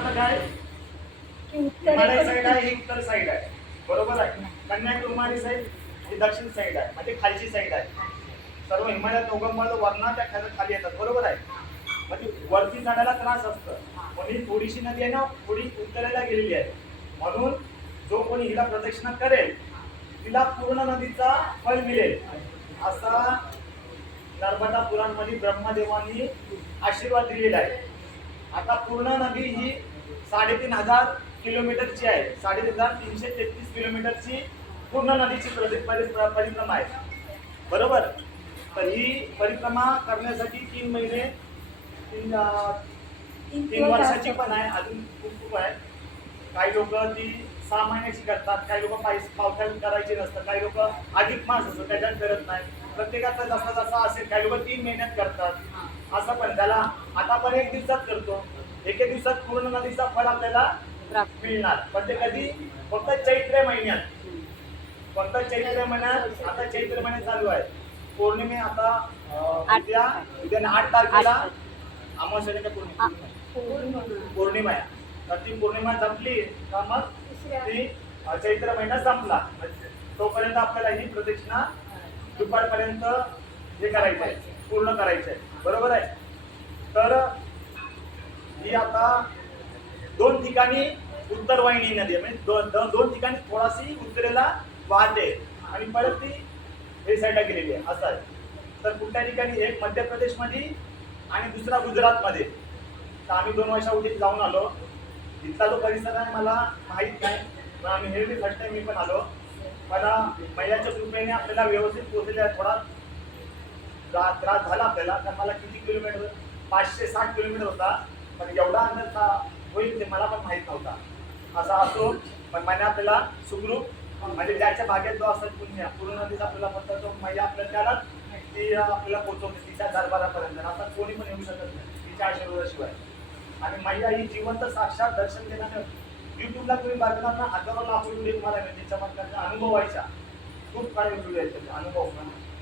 आता काय हिमालय साईड आहे ही उत्तर साईड आहे, बरोबर आहे. कन्याकुमारी साईड ही दक्षिण साईड आहे, म्हणजे खालची साईड आहे. सर्व हिमालयात उगम वरना त्या खाली येतात, बरोबर आहे. म्हणजे वरती चढायला त्रास असतं, पण ही थोडीशी नदी आहे ना, थोडी उत्तरेला गेलेली आहे. म्हणून जो कोणी हिला प्रदक्षिणा करेल तिला पूर्ण नदीचा फल मिळेल, असा नर्मदा पुराणमध्ये ब्रह्मदेवांनी आशीर्वाद दिलेला आहे. आता पूर्ण नदी ही 3,500 किलोमीटरची आहे. 3,333 किलोमीटरची पूर्ण नदीची परिक्रमा आहे, बरोबर. तर ही परिक्रमा करण्यासाठी 3 महिने 3 वर्षाची पण आहे, अजून खूप आहे. काही लोक ती 6 महिन्याची करतात, काही लोक पावसाळ्यात करायची नसतात, काही लोक अधिक मास असतो त्याच्यात करत नाही. प्रत्येकाचा जसा जसा असेल, काही लोक 3 महिन्यात करतात. असं पण त्याला आता आपण 1 दिवसात करतो, एके दिवसात पूर्ण नदीचा फळ आपल्याला मिळणार. पण ते कधी? फक्त चैत्र महिन्यात, फक्त चैत्र महिन्यात. आता चैत्र महिन्यात चालू आहे, पौर्णिमे आता उद्या 8 तारखेला अमावस्या पौर्णिमा आहे. तर ती पौर्णिमा संपली का मग ती चैत्र महिना संपला, तोपर्यंत आपल्याला ही प्रदक्षिणा दुपारपर्यंत हे करायचं आहे, पूर्ण करायचं आहे, बरोबर आहे. तर ही आता 2 ठिकाणी उत्तरवाहिनी नदी आहे, म्हणजे 2 ठिकाणी थोडाशी उत्तरेला वाहते आणि परत ती हे साईडला गेलेली आहे, असं आहे. तर कुठल्या ठिकाणी, एक मध्य प्रदेशमध्ये आणि दुसरा गुजरातमध्ये. तर आम्ही 2 वर्षापूर्वी जाऊन आलो. इथला जो परिसर आहे मला माहीत नाही, पण आम्ही हे फर्स्ट टाइम मी पण आलो. मला महिन्याच्या कृपेने आपल्याला व्यवस्थित पोहोचले. थोडा त्रास झाला आपल्याला, तर मला किती किलोमीटर, 560 किलोमीटर होता, पण एवढा अंतर होईल ते मला पण माहीत नव्हता. असा असो, पण महिना आपल्याला सुखरूप, म्हणजे ज्याच्या भाग्यात जो असत पुण्य, पूर्ण नदीचा आपल्याला फक्त तो मैया आपल्याला त्यालाच ती आपल्याला पोहोचवते तिच्या दरबारापर्यंत. आता कोणी पण येऊ शकत नाही तिच्या आशीर्वादाशिवाय. आणि मैया ही जिवंत साक्षात दर्शन देण्याने युट्यूबला तुम्ही बघणार ना, हजारो लाखो व्हिडिओ तुम्हाला मिळतील चमत्काराच्या अनुभवायच्या. खूप काही व्हिडिओ आहेत त्याचे अनुभव,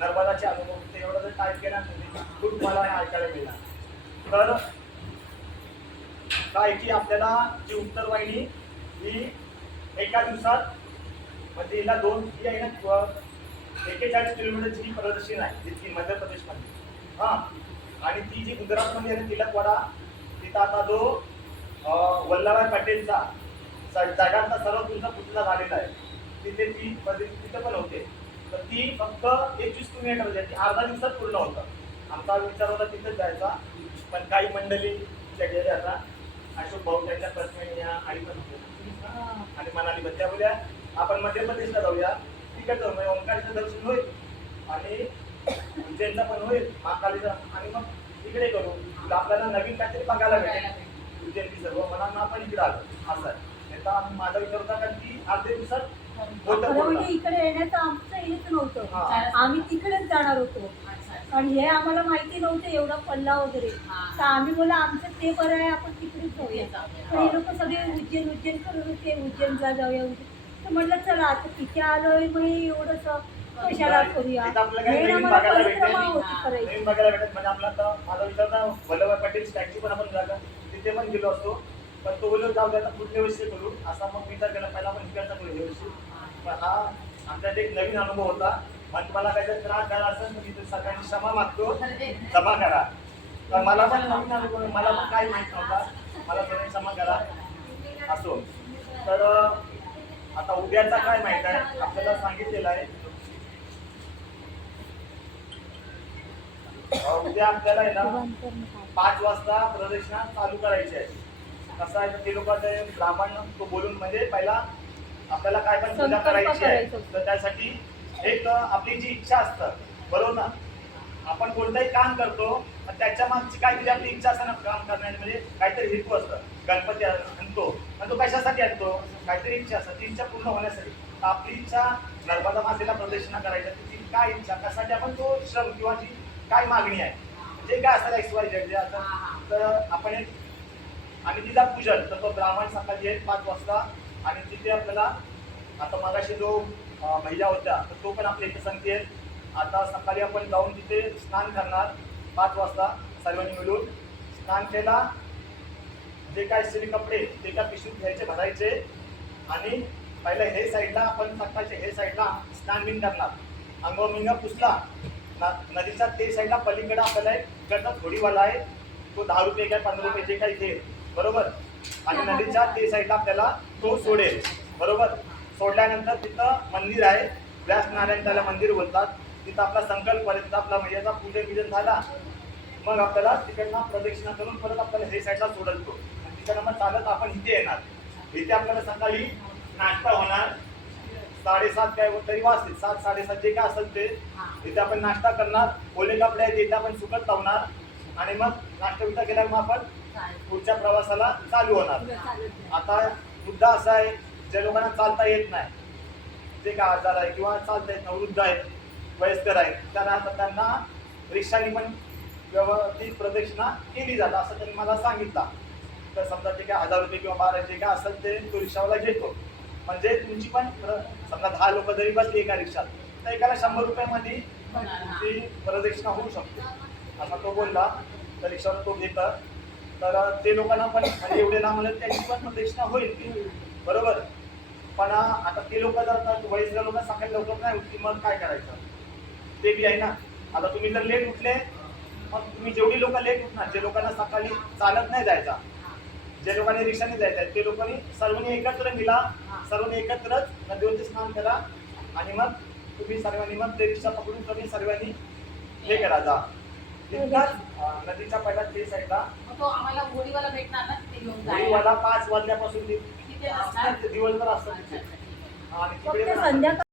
नर्मदाचे अनुभव. ते एवढं जर टाईप केला नाही खूप मला ऐकायला मिळणार. तर काय की आपल्याला जी उत्तरवाहिनी ही एका दिवसात, म्हणजे हिला 2 ही आहे ना 41 किलोमीटरची ही प्रदर्शन आहे जितकी मध्य प्रदेशमध्ये. आणि ती जी गुजरातमध्ये आहे तिला थोडा, तिथं आता जो वल्लभभाई पटेलचा जगातला सर्वात उंच पुतळा झालेला आहे, तिथे पण होते. तर ती फक्त 21 किलोमीटर ती अर्धा दिवसात पूर्ण होतं. आमचा विचार होता तिथेच जायचा, पण काही मंडळी गेले. आता अशोक भाऊ त्यांच्या प्रश्न आई पण आणि म्हणाली बद्या बोल्या आपण मध्य प्रदेशला जाऊया, तिकडे जाऊ, म्हणजे ओंकारचं दर्शन होईल आणि उज्जैनचा पण होईल, महाकालीचा, आणि मग तिकडे करू. आपल्याला नवीन काहीतरी बघायला भेटेल उज्जैनची सर्व. मला ना आपण इकडे आलो, असं आहे. माझा विचार होता कारण की अर्ध्या दिवसात म्हणजे इकडे येण्याचं आमचं हेच नव्हतं, आम्ही तिकडेच जाणार होतो. आणि हे आम्हाला माहिती नव्हतं एवढा पल्ला वगैरे, तर आम्ही बोला आमचं ते बरं आहे, आपण तिकडेच जाऊया. तर हे लोक सगळे उज्जैन करत होते, उज्जैनला जाऊया तर म्हटलं चला आता तिथे आलोय, मग एवढंच कशाला करूया. आम्हाला परिक्रमा होती करायची. बघायला भेटत. म्हणजे आपला आता माझा विचार होता वल्लभभाई पटेल स्टॅच्यू पण आपण जागा तिथे पण गेलो असतो, पण तो बोललो जाऊ द्या पुढल्या वर्षी करू, असा मग विचार केला. पहिला पण विचारचा करू हे वर्षी. पण हा आमच्यात एक नवीन अनुभव होता. पण तुम्हाला काहीतरी त्रास झाला असेल तर मी सगळ्यांनी क्षमा मागतो, क्षमा करा. तर मला पण नवीन अनुभव, मला पण काही माहीत नव्हता, मला सगळ्यांनी क्षमा करा. असो, तर आता उद्याचा काय माहित आहे आपल्याला सांगितलेलं आहे. उद्या आपल्याला आहे ना 5 वाजता प्रदक्षिणा चालू करायची आहे. कसं आहे, ते लोक ब्राह्मण तो बोलून, म्हणजे पहिला आपल्याला काय पण पूजा करायची आहे, तर त्यासाठी एक आपली जी इच्छा असतं, बरोबर ना. आपण कोणतंही काम करतो त्याच्या मागची काहीतरी आपली इच्छा असते ना काम करण्याची, म्हणजे काहीतरी हेतू असतं. गणपती आणतो पण तो कशासाठी आणतो, काहीतरी इच्छा असतात, ती इच्छा पूर्ण होण्यासाठी. आपली इच्छा नर्मदा मातेला प्रदक्षिणा करायची, तिची काय इच्छा, कशासाठी आपण तो श्रम किंवा जी काय मागणी आहे, जे काय असेल XYZ जे असं, तर आपण एक आणि तिचा पूजन. तर तो ब्राह्मण सकाळी येईल 5 वाजता, आणि तिथे आपल्याला आता मगाशी जो महिला होत्या तर तो पण आपल्या इथे सांगते. आता सकाळी आपण जाऊन तिथे स्नान करणार 5 वाजता सर्वांनी मिळून. स्नान केला, जे काय असलेले कपडे ते एका पिशवीत घ्यायचे, भरायचे आणि पहिला हे साईडला आपण सकाळचे हे साईडला स्नान बिन करणार, अंगोमिंग पुसला. नदीच्या ते साईडला पलीकडे आपल्याला एक गटात होडीवाला आहे, तो 10 रुपये काय 15 रुपये जे काही घेईल, बरोबर. आणि नदीच्या ते साईडला आपल्याला तो सोडेल, बरोबर. सोडल्यानंतर तिथं मंदिर आहे, व्यासनारायण त्याला मंदिर बोलतात. तिथं आपला संकल्पपर्यंत आपला मैयाचा पूजन झाला, मग आपल्याला तिकडनं प्रदक्षिणा करून परत आपल्याला हे साईडला सोडतो आणि तिकडनं मग चालत आपण इथे येणार. इथे आपल्याला सकाळी नाश्ता होणार, 7:30 काय तरी वाजतील, 7, 7:30 जे काय असेल ते. इथे आपण नाश्ता करणार, ओले कपडे आहेत इथे आपण सुकत लावणार आणि मग नाश्ता बिष्टा केल्यावर मग आपण पुढच्या प्रवासाला चालू होणार. आता मुद्दा असा आहे, ज्या लोकांना चालता येत नाही, जे काय आजार आहे किंवा चालता येत नाही, वृद्ध आहेत, वयस्कर आहेत, त्यांना रिक्षाने पण व्यवस्थित प्रदक्षिणा केली जातं असं त्यांनी मला सांगितलं. तर समजा ते काय 1000 रुपये किंवा 12 जे काय असेल ते तो रिक्षावाला घेतो. म्हणजे तुमची पण समजा 10 लोक जरी बसली एका रिक्षात तर एकाला 100 रुपयामध्ये तुमची प्रदक्षिणा होऊ शकते असा तो बोलला. तर रिक्षावर तो घेतात, तर ते लोकांना पण म्हणजे एवढे लांब म्हणत त्यांची पण प्रदक्षिणा होईल ती, बरोबर. पण आता ते लोक जर वयस्कर लोक सकाळी लवकर नाही उठली मग काय करायचं ते बी आहे ना. आता तुम्ही जर लेट उठले मग तुम्ही जेवढी लोक लेट उठणार, जे लोकांना सकाळी चालत नाही जायचा, जे लोकांनी रिक्षाने जायचं आहे ते लोकांनी सर्वांनी एकत्र मिला, सर्वांनी एकत्रच नदीवरती स्नान करा आणि मग तुम्ही सर्वांनी मग ते रिक्षा पकडून तुम्ही सर्वांनी हे करा जा. तिथलाच नदीच्या पहिला ते साईडला आम्हाला होडीवाला भेटणार ना, ते घेऊन जायला. होडीवाला 5 वाजल्यापासून तिथे असणार? दिवसभर असतात तिथे. आणि तिकडे फक्त पण असतात. संध्याकाळ